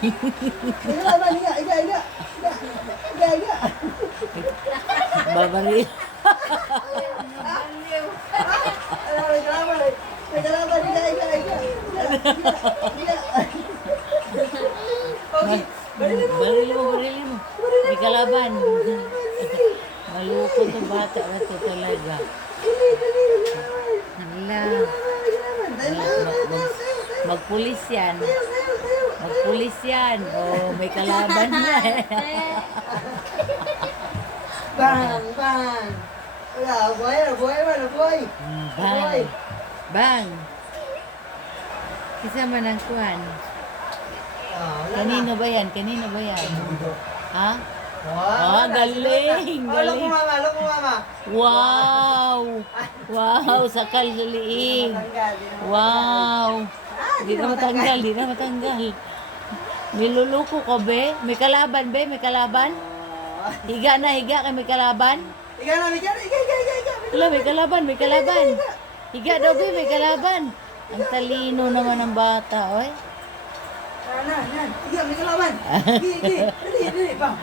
May kalaban, higa, higa, higa. Higa, higa. Babaril. Ano, may kalaban, eh. May kalaban, higa, higa, higa. Higa, higa. Okay, barilin mo. Baril mo. May kalaban. Malukot na bata na to talaga. Hala. Magpulis yan. Magpulis yan. Oh, may kalaban na eh. Bang, bang. Wala, buhay naman. Bang. Bang. Isa man ang kuhan. Kanino ba yan? Ha? Ah, galing. Look mo, mama. Wow, sakal sa liig. Wow. Di na matanggal. Niluluko ko, be. May kalaban. Higa kay may kalaban. Higa na, higa. Wala, may kalaban. Higa daw, be, may kalaban. Ang talino naman ng bata, oy. Yan. Higa, may kalaban. Dali. Bang.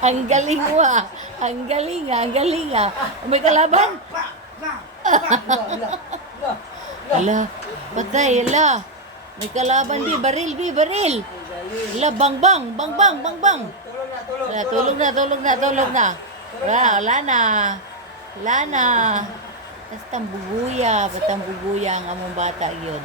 Ang galing mo ah. Ang galing ah. May kalaban? Ala, patay, ala. May kalaban, baril. Ala, bang. Tulog na. Wala na. Basta buguya ang among bata yun.